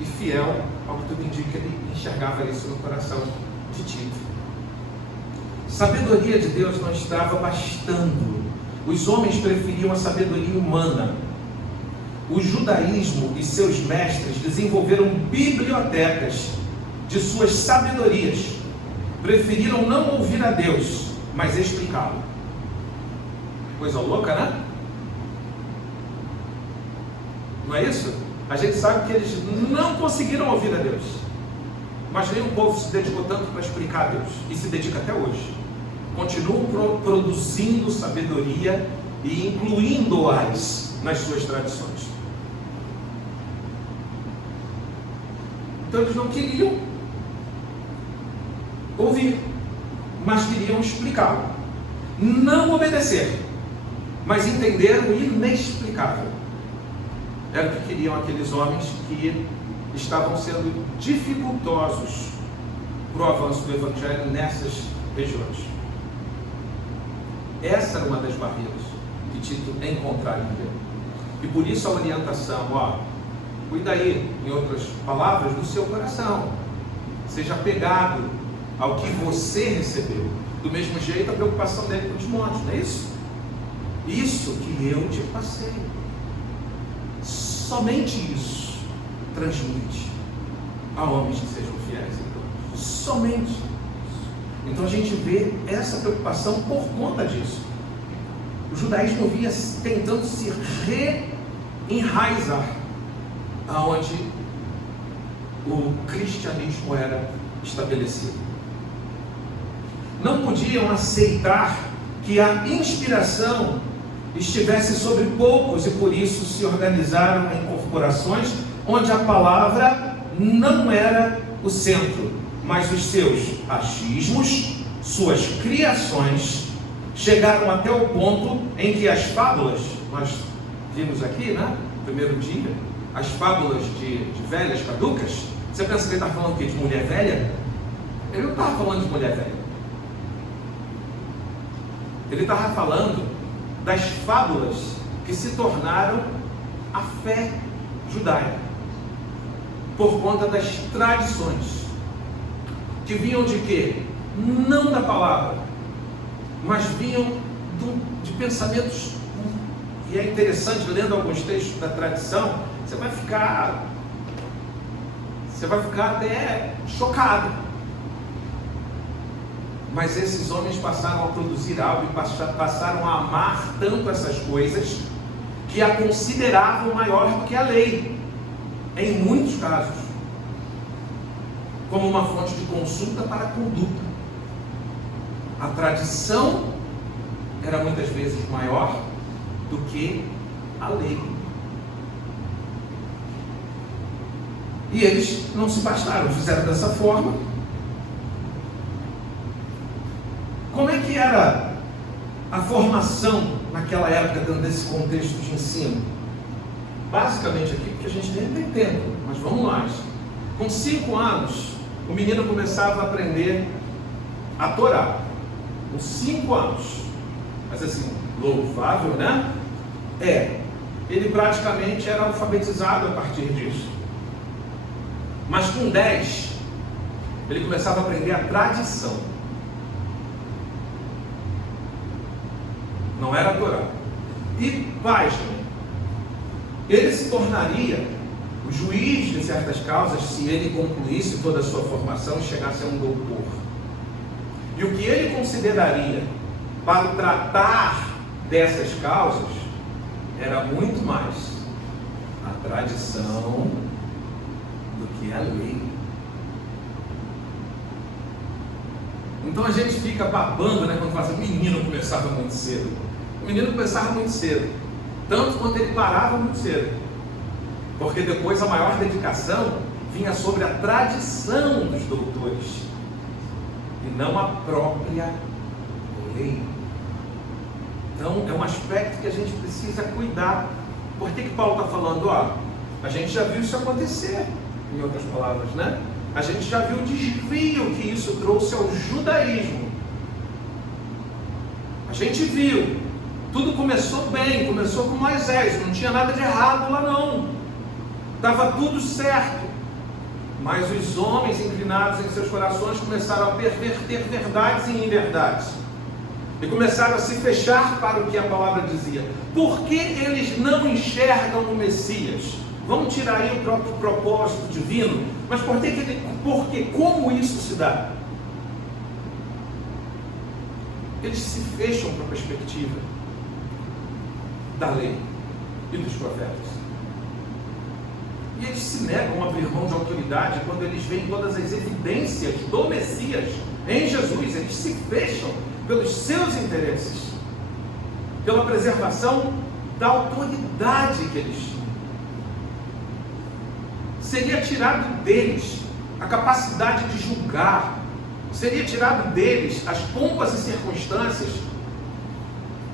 E fiel, ao que tudo indica, ele enxergava isso no coração de Tito. Sabedoria de Deus não estava bastando. Os homens preferiam a sabedoria humana. O judaísmo e seus mestres desenvolveram bibliotecas de suas sabedorias. Preferiram não ouvir a Deus, mas explicá-lo. Coisa louca, né? Não é isso? A gente sabe que eles não conseguiram ouvir a Deus, mas nem o povo se dedicou tanto para explicar a Deus, e se dedica até hoje. Continuam produzindo sabedoria e incluindo-as nas suas tradições. Então eles não queriam ouvir, mas queriam explicá-lo. Não obedecer, mas entender o inexplicável. Era o que queriam aqueles homens que estavam sendo dificultosos para o avanço do Evangelho nessas regiões. Essa era uma das barreiras que Tito encontraria. E por isso a orientação, cuida aí, em outras palavras, do seu coração. Seja apegado ao que você recebeu. Do mesmo jeito a preocupação dele com Timóteo, não é isso? Isso que eu te passei. somente isso transmite a homens que sejam fiéis e idôneos. Somente isso. Então a gente vê essa preocupação por conta disso. O judaísmo vinha tentando se reenraizar aonde o cristianismo era estabelecido. Não podiam aceitar que a inspiração estivesse sobre poucos e por isso se organizaram em corporações onde a palavra não era o centro, mas os seus achismos, suas criações chegaram até o ponto em que as fábulas, nós vimos aqui, né, no primeiro dia, as fábulas de velhas caducas. Você pensa que ele está falando o quê? De mulher velha? Ele não estava falando de mulher velha. Ele estava falando das fábulas que se tornaram a fé judaica, por conta das tradições, que vinham de quê? Não da palavra, mas vinham de pensamentos. E é interessante, lendo alguns textos da tradição, você vai ficar até chocado. Mas esses homens passaram a produzir algo e passaram a amar tanto essas coisas que a consideravam maior do que a lei, em muitos casos, como uma fonte de consulta para a conduta. A tradição era muitas vezes maior do que a lei. E eles não se bastaram, fizeram dessa forma. Como é que era a formação naquela época, dentro desse contexto de ensino? Basicamente aqui, porque a gente nem tem tempo, mas vamos lá. Com 5 anos, o menino começava a aprender a Torá. Com 5 anos. Mas assim, louvável, né? Ele praticamente era alfabetizado a partir disso. Mas com 10, ele começava a aprender a tradição. Não era a Torá. E página. Ele se tornaria o juiz de certas causas se ele concluísse toda a sua formação e chegasse a um doutor. E o que ele consideraria para tratar dessas causas era muito mais a tradição do que a lei. Então a gente fica babando, né, quando fala assim, o menino começava muito cedo. O menino começava muito cedo, tanto quanto ele parava muito cedo, porque depois a maior dedicação vinha sobre a tradição dos doutores e não a própria lei. Então é um aspecto que a gente precisa cuidar. Por que Paulo está falando? A gente já viu isso acontecer, em outras palavras, né? A gente já viu o desvio que isso trouxe ao judaísmo. A gente viu, tudo começou bem, começou com Moisés, não tinha nada de errado lá não, estava tudo certo. Mas os homens inclinados em seus corações começaram a perverter verdades em inverdades, e começaram a se fechar para o que a palavra dizia. Por que eles não enxergam o Messias? Vamos tirar aí o próprio propósito divino, mas porque como isso se dá? Eles se fecham para a perspectiva da lei e dos profetas. E eles se negam a abrir mão de autoridade quando eles veem todas as evidências do Messias em Jesus. Eles se fecham pelos seus interesses, pela preservação da autoridade que eles tinham. Seria tirado deles a capacidade de julgar, seria tirado deles as pompas e circunstâncias,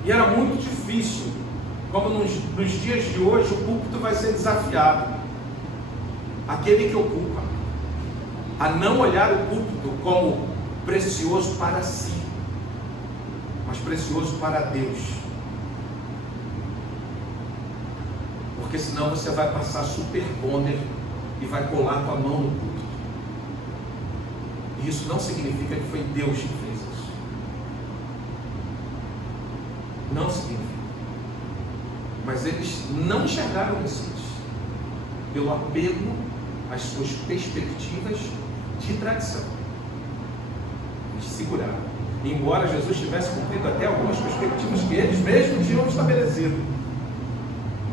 e era muito difícil, como nos dias de hoje o púlpito vai ser desafiado, aquele que ocupa, a não olhar o púlpito como precioso para si, mas precioso para Deus, porque senão você vai passar super bonder e vai colar tua mão no púlpito. E isso não significa que foi Deus que fez isso. Não significa. Mas eles não enxergaram o Messias. pelo apego às suas perspectivas de tradição. Eles seguraram. Embora Jesus tivesse cumprido até algumas perspectivas que eles mesmos tinham estabelecido,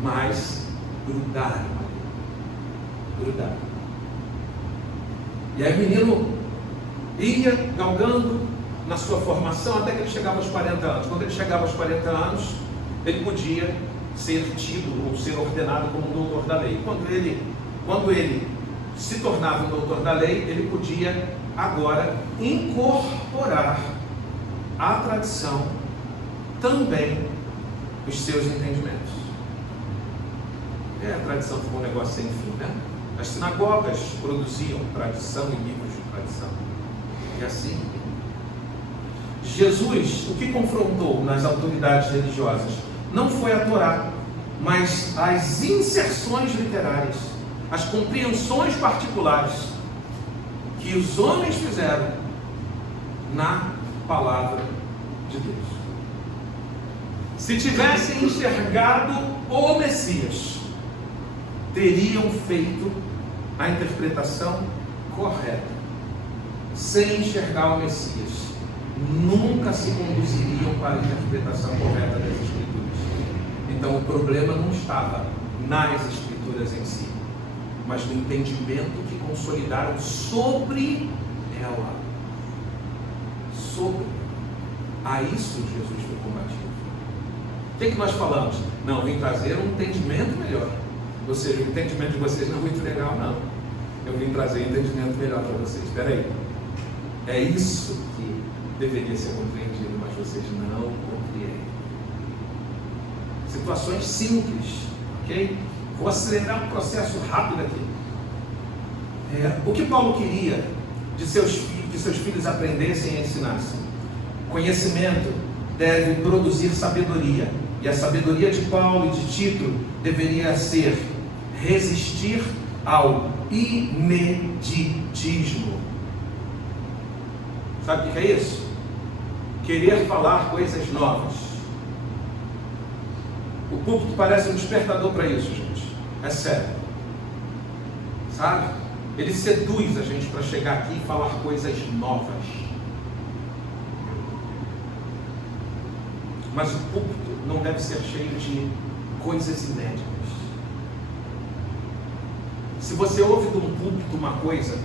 mas grudaram. E aí o menino ia galgando na sua formação até que ele chegava aos 40 anos. Quando ele chegava aos 40 anos, ele podia ser tido ou ser ordenado como um doutor da lei. Quando ele se tornava um doutor da lei, ele podia agora incorporar à tradição também os seus entendimentos. A tradição ficou um negócio sem fim, né? As sinagogas produziam tradição e livros de tradição. E assim, Jesus, o que confrontou nas autoridades religiosas não foi a Torá, mas as inserções literárias, as compreensões particulares que os homens fizeram na palavra de Deus. Se tivessem enxergado o Messias, teriam feito a interpretação correta. Sem enxergar o Messias, nunca se conduziriam para a interpretação correta das Escrituras. Então o problema não estava nas Escrituras em si, mas no entendimento que consolidaram sobre ela. A isso Jesus foi combativo. O que nós falamos? Não, vim trazer um entendimento melhor. Ou seja, o entendimento de vocês não é muito legal, não. Eu vim trazer um entendimento melhor para vocês. Espera aí. É isso que deveria ser compreendido, mas vocês não compreendem. Situações simples, ok? Vou acelerar um processo rápido aqui. O que Paulo queria de que seus filhos aprendessem e ensinassem? Conhecimento deve produzir sabedoria. E a sabedoria de Paulo e de Tito deveria ser resistir ao imeditismo. Sabe o que é isso? Querer falar coisas novas. O púlpito parece um despertador para isso, gente. É sério. Sabe? Ele seduz a gente para chegar aqui e falar coisas novas. Mas o púlpito não deve ser cheio de coisas inéditas. Se você ouve de um púlpito uma coisa,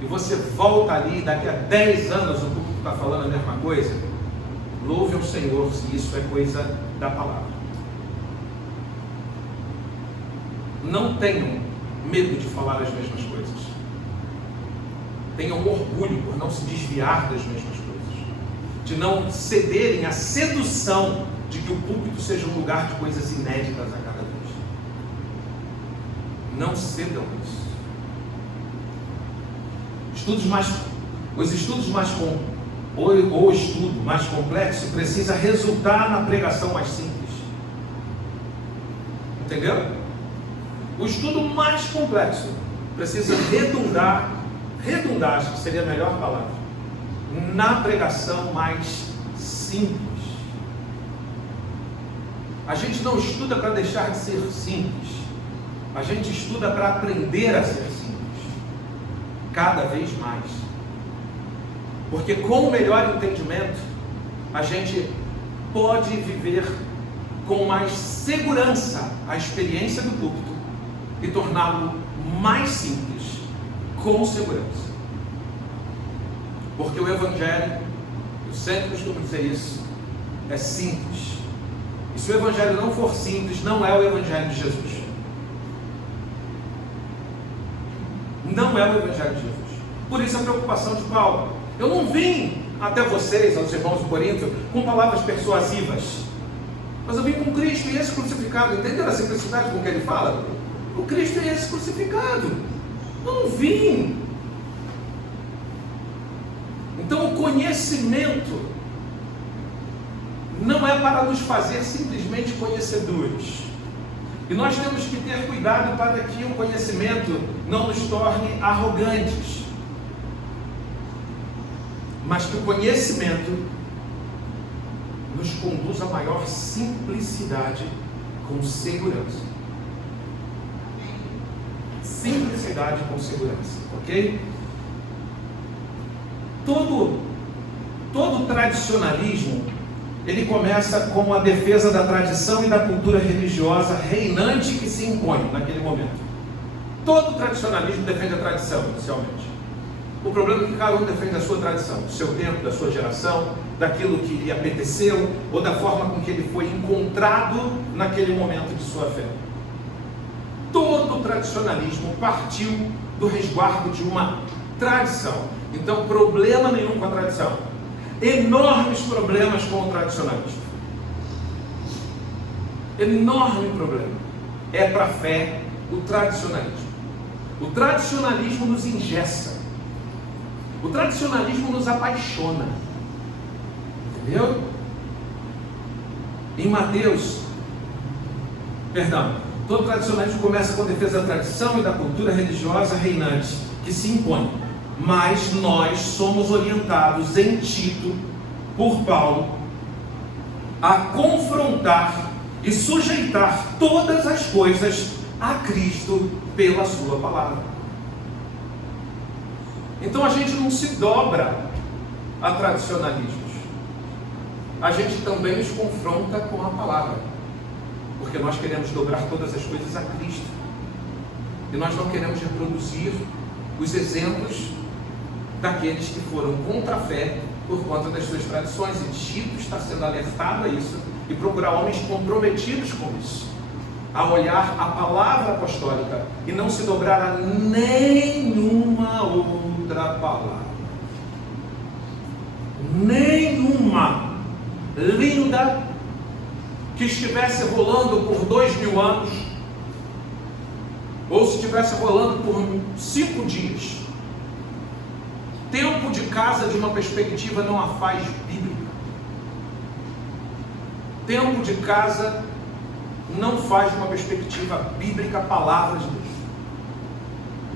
e você volta ali, daqui a 10 anos o púlpito está falando a mesma coisa, louve ao Senhor se isso é coisa da palavra. Não tenham medo de falar as mesmas coisas. Tenham orgulho por não se desviar das mesmas coisas. De não cederem à sedução de que o púlpito seja um lugar de coisas inéditas a cada vez. Não cedam isso. O estudo mais complexo precisa resultar na pregação mais simples. Entendeu? O estudo mais complexo precisa redundar, acho que seria a melhor palavra, na pregação mais simples. A gente não estuda para deixar de ser simples. A gente estuda para aprender a ser simples. Cada vez mais. Porque com o melhor entendimento, a gente pode viver com mais segurança a experiência do púlpito e torná-lo mais simples, com segurança. Porque o Evangelho, eu sempre costumo dizer isso, é simples. E se o Evangelho não for simples, não é o Evangelho de Jesus. Não é o Evangelho de Jesus. Por isso a preocupação de Paulo. Eu não vim até vocês, aos irmãos de Corinto, com palavras persuasivas, mas eu vim com Cristo e esse crucificado. Entenderam a simplicidade com que ele fala? O Cristo é esse crucificado. Eu não vim. Então o conhecimento não é para nos fazer simplesmente conhecedores. E nós temos que ter cuidado para que o conhecimento não nos torne arrogantes, mas que o conhecimento nos conduz a maior simplicidade com segurança. simplicidade com segurança, ok? Todo tradicionalismo, ele começa com a defesa da tradição e da cultura religiosa reinante que se impõe naquele momento. Todo tradicionalismo defende a tradição, inicialmente. O problema é que cada um defende a sua tradição, do seu tempo, da sua geração, daquilo que lhe apeteceu, ou da forma com que ele foi encontrado naquele momento de sua fé. Todo tradicionalismo partiu do resguardo de uma tradição. Então, problema nenhum com a tradição. Enormes problemas com o tradicionalismo. Enorme problema. É para a fé o tradicionalismo. O tradicionalismo nos engessa. O tradicionalismo nos apaixona. Entendeu? Em Mateus, todo tradicionalismo começa com a defesa da tradição e da cultura religiosa reinante que se impõe. Mas nós somos orientados em Tito, por Paulo, a confrontar e sujeitar todas as coisas a Cristo pela sua palavra. Então a gente não se dobra a tradicionalismos. A gente também os confronta com a palavra. Porque nós queremos dobrar todas as coisas a Cristo. E nós não queremos reproduzir os exemplos daqueles que foram contra a fé por conta das suas tradições. E Tito está sendo alertado a isso e procurar homens comprometidos com isso, a olhar a palavra apostólica e não se dobrar a nenhuma outra palavra. Nenhuma linda que estivesse rolando por 2000 anos, ou se estivesse rolando por 5 dias. Tempo de casa de uma perspectiva não a faz bíblica. Tempo de casa não faz de uma perspectiva bíblica a palavra de Deus.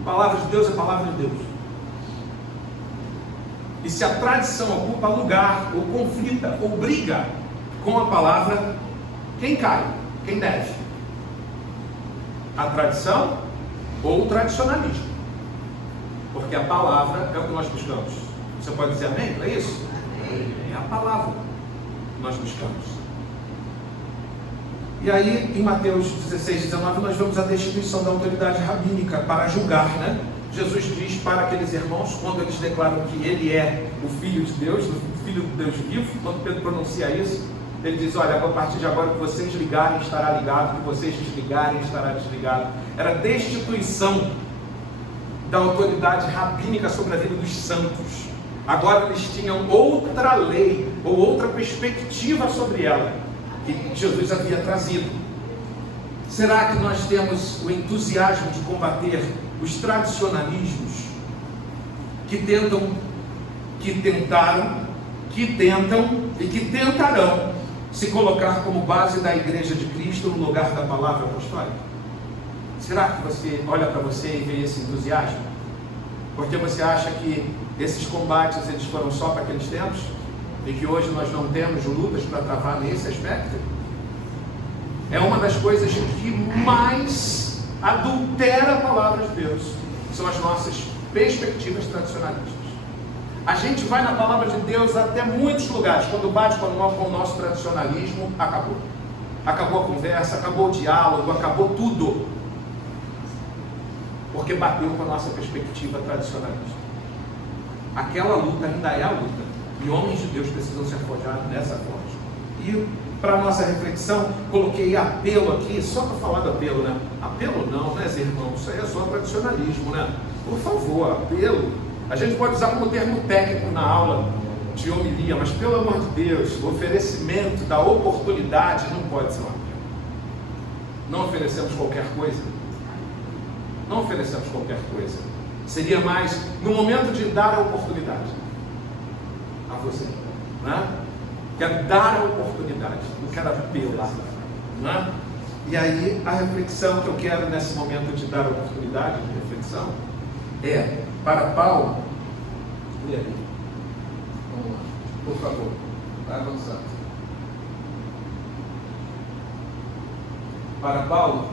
A palavra de Deus é a palavra de Deus. E se a tradição ocupa lugar, ou conflita, ou briga com a palavra, quem cai? Quem deve? A tradição ou o tradicionalismo? Porque a palavra é o que nós buscamos. Você pode dizer amém? Não é isso? É a palavra que nós buscamos. E aí, em Mateus 16, 19, nós vemos a destituição da autoridade rabínica para julgar, né? Jesus diz para aqueles irmãos, quando eles declaram que ele é o Filho de Deus, o Filho de Deus vivo, quando Pedro pronuncia isso, ele diz: olha, a partir de agora, que vocês ligarem, estará ligado, que vocês desligarem, estará desligado. Era destituição da autoridade rabínica sobre a vida dos santos. Agora eles tinham outra lei, ou outra perspectiva sobre ela, que Jesus havia trazido. Será que nós temos o entusiasmo de combater os tradicionalismos que tentam, que tentaram, que tentam e que tentarão se colocar como base da Igreja de Cristo no lugar da palavra apostólica? Será que você olha para você e vê esse entusiasmo? Porque você acha que esses combates eles foram só para aqueles tempos? E que hoje nós não temos lutas para travar nesse aspecto? É uma das coisas que mais adultera a palavra de Deus. São as nossas perspectivas tradicionalistas. A gente vai na palavra de Deus até muitos lugares. Quando bate com o nosso tradicionalismo, acabou. Acabou a conversa, acabou o diálogo, acabou tudo. Porque bateu com a nossa perspectiva tradicionalista. Aquela luta ainda é a luta. E homens de Deus precisam ser forjados nessa forja. E para a nossa reflexão, coloquei apelo aqui, só para falar do apelo, né? Apelo não, né, irmão? Isso aí é só tradicionalismo, né? Por favor, apelo. A gente pode usar como termo técnico na aula de homilia, mas pelo amor de Deus, o oferecimento da oportunidade não pode ser um apelo. Não oferecemos qualquer coisa. Não oferecemos qualquer coisa. Seria mais no momento de dar a oportunidade a você, né? Quero dar a oportunidade, não quero apelar, né? E aí a reflexão que eu quero nesse momento de dar a oportunidade de reflexão é para Paulo. Lê aí. Vamos lá, por favor, vai avançando. Para Paulo,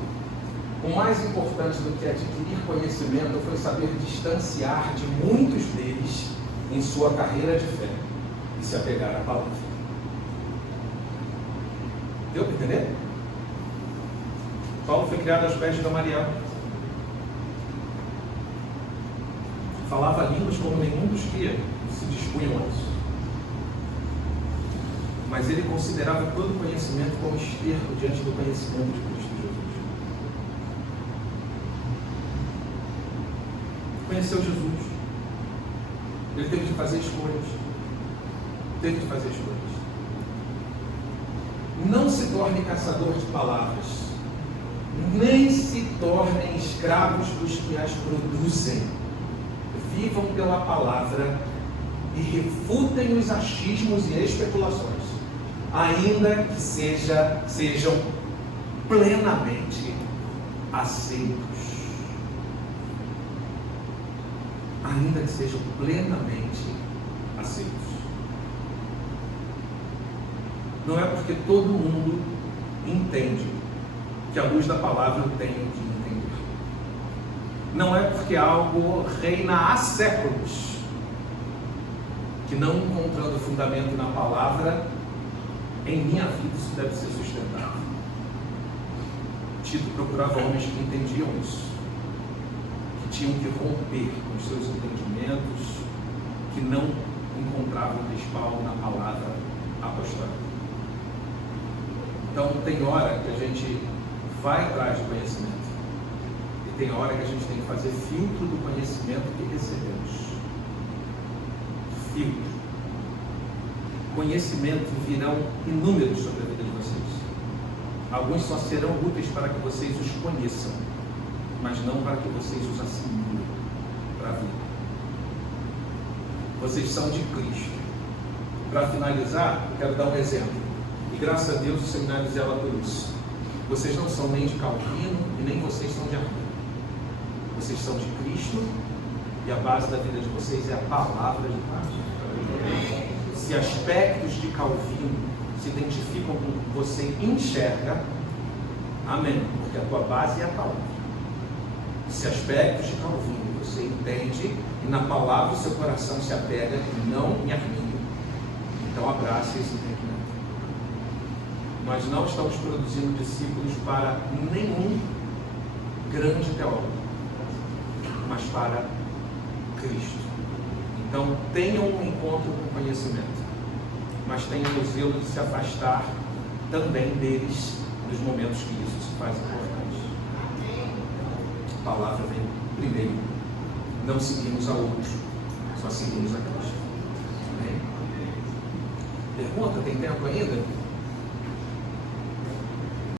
o mais importante do que adquirir conhecimento foi saber distanciar de muitos deles em sua carreira de fé e se apegar à palavra. Deu para entender? Paulo foi criado aos pés de Gamaliel. Falava línguas como nenhum dos que se dispunham a isso. Mas ele considerava todo o conhecimento como esterco diante do conhecimento de Cristo Jesus. Conheceu Jesus. Ele teve de fazer escolhas. Não se torne caçador de palavras, nem se tornem escravos dos que as produzem. Vivam pela palavra e refutem os achismos e especulações, ainda que sejam plenamente aceitos. Ainda que sejam plenamente aceitos. Não é porque todo mundo entende que a luz da palavra eu tenho que entender. Não é porque algo reina há séculos que, não encontrando fundamento na palavra, em minha vida isso deve ser sustentado. Tito procurava homens que entendiam isso, que tinham que romper com os seus entendimentos, que não encontravam respaldo na palavra apostólica. Então tem hora que a gente vai atrás do conhecimento e tem hora que a gente tem que fazer filtro do conhecimento que recebemos. Filtro. Conhecimento virão inúmeros sobre a vida de vocês. Alguns só serão úteis para que vocês os conheçam, mas não para que vocês os assimilem para a vida. Vocês são de Cristo. Para finalizar, eu quero dar um exemplo. E graças a Deus o seminário zela por isso. Vocês não são nem de Calvino e nem vocês são de Armínio. Vocês são de Cristo e a base da vida de vocês é a palavra de Deus. Se aspectos de Calvino se identificam com o que você enxerga, amém, porque a tua base é a palavra. Se aspectos de Calvino você entende e na palavra o seu coração se apega e não em Armínio, então abrace esse entendimento. Nós não estamos produzindo discípulos para nenhum grande teólogo, mas para Cristo. Então tenham um encontro com o conhecimento, mas tenham o zelo de se afastar também deles nos momentos que isso se faz importante. A palavra vem primeiro. Não seguimos a outro, só seguimos a Cristo. Amém? Pergunta, tem tempo ainda?